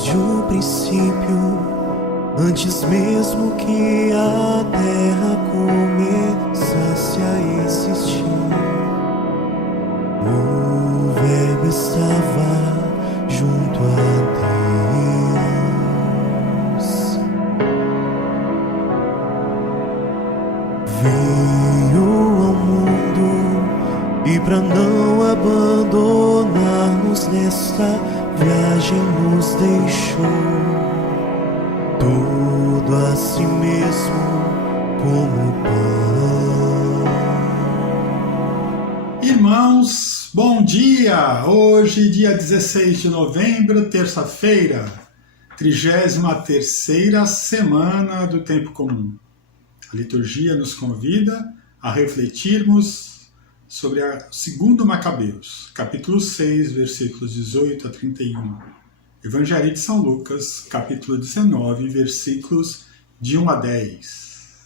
Desde o princípio, antes mesmo que a terra começasse a existir, o Verbo estava junto a Deus. Veio ao mundo e para não abandonar-nos nesta viagem nos deixou tudo a si mesmo como pão. Irmãos, bom dia! Hoje, dia 16 de novembro, terça-feira, 33ª semana do Tempo Comum. A liturgia nos convida a refletirmos sobre a 2 Macabeus, capítulo 6, versículos 18 a 31. Evangelho de São Lucas, capítulo 19, versículos de 1 a 10.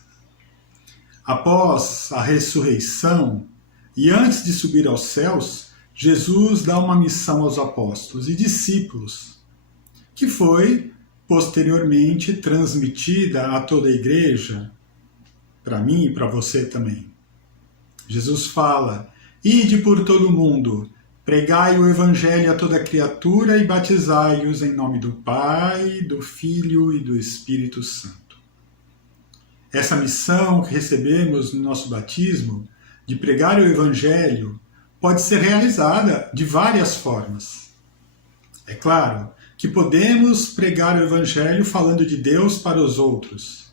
Após a ressurreição e antes de subir aos céus, Jesus dá uma missão aos apóstolos e discípulos, que foi posteriormente transmitida a toda a igreja, para mim e para você também. Jesus fala: ide por todo o mundo, pregai o Evangelho a toda criatura e batizai-os em nome do Pai, do Filho e do Espírito Santo. Essa missão que recebemos no nosso batismo, de pregar o Evangelho, pode ser realizada de várias formas. É claro que podemos pregar o Evangelho falando de Deus para os outros,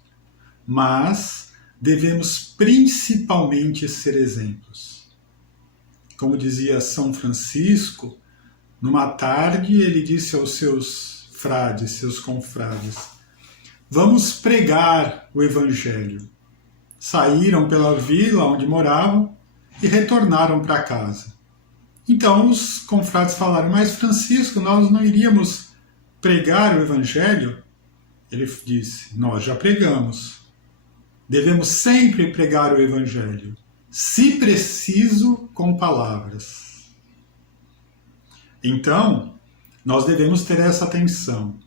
mas devemos principalmente ser exemplos. Como dizia São Francisco, numa tarde ele disse aos seus frades, seus confrades: vamos pregar o Evangelho. Saíram pela vila onde moravam e retornaram para casa. Então os confrades falaram: mas Francisco, nós não iríamos pregar o Evangelho? Ele disse: nós já pregamos. Devemos sempre pregar o Evangelho, se preciso, com palavras. Então, nós devemos ter essa atenção.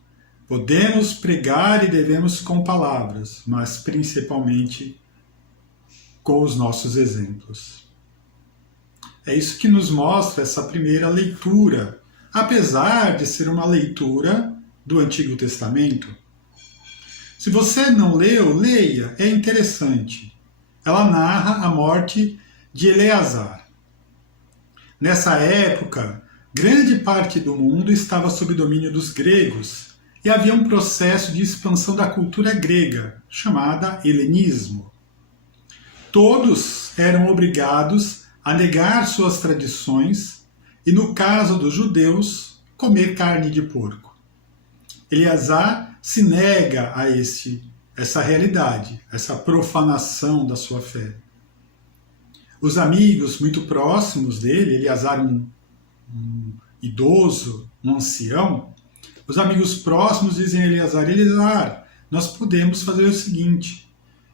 Podemos pregar e devemos com palavras, mas principalmente com os nossos exemplos. É isso que nos mostra essa primeira leitura, apesar de ser uma leitura do Antigo Testamento. Se você não leu, leia, é interessante. Ela narra a morte de Eleazar. Nessa época, grande parte do mundo estava sob domínio dos gregos e havia um processo de expansão da cultura grega, chamada helenismo. Todos eram obrigados a negar suas tradições e, no caso dos judeus, comer carne de porco. Eleazar se nega a essa realidade, essa profanação da sua fé. Os amigos muito próximos dele, Eleazar um idoso, um ancião, os amigos próximos dizem a Eleazar: Eleazar, nós podemos fazer o seguinte,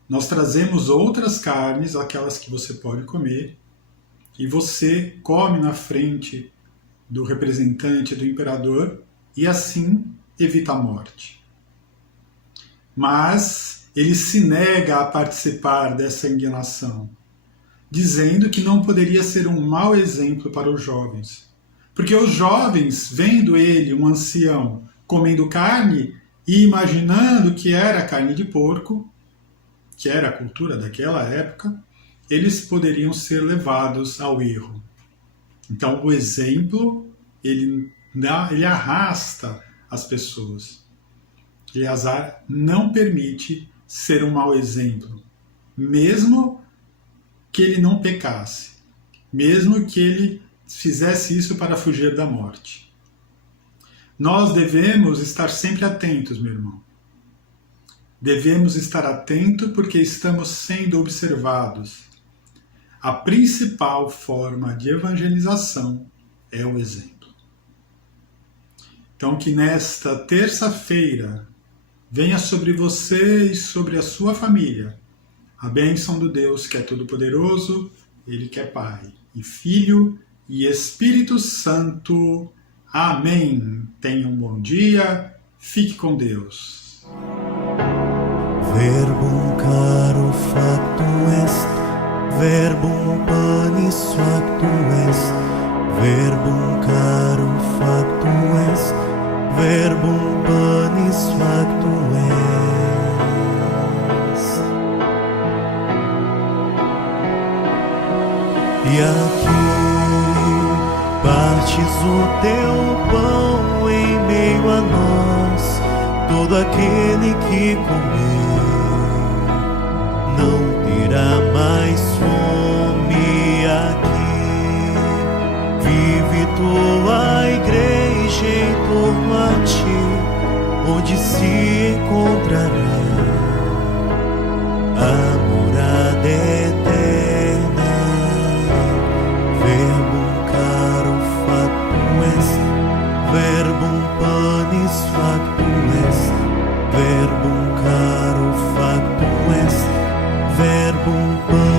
nós trazemos outras carnes, aquelas que você pode comer, e você come na frente do representante do imperador e assim evita a morte. Mas ele se nega a participar dessa enganação, dizendo que não poderia ser um mau exemplo para os jovens. Porque os jovens, vendo ele, um ancião, comendo carne e imaginando que era carne de porco, que era a cultura daquela época, eles poderiam ser levados ao erro. Então o exemplo, ele arrasta as pessoas. Eleazar não permite ser um mau exemplo, mesmo que ele não pecasse, mesmo que ele fizesse isso para fugir da morte. Nós devemos estar sempre atentos, meu irmão. Devemos estar atentos porque estamos sendo observados. A principal forma de evangelização é o exemplo. Então, que nesta terça-feira venha sobre você e sobre a sua família a bênção do Deus que é todo-poderoso, Ele que é Pai e Filho e Espírito Santo. Amém. Tenha um bom dia Fique com Deus. Verbum caro factum est, verbum panis factum est, verbum caro factum est, verbum panis factum est. E aqui partes o teu pão em meio a nós, todo aquele que comer não terá mais fome. Aqui vive tua igreja em torno a ti, onde se encontrará a morada eterna. Verbum caro factum est, verbum panis factum est, verbum caro factum est, verbum panis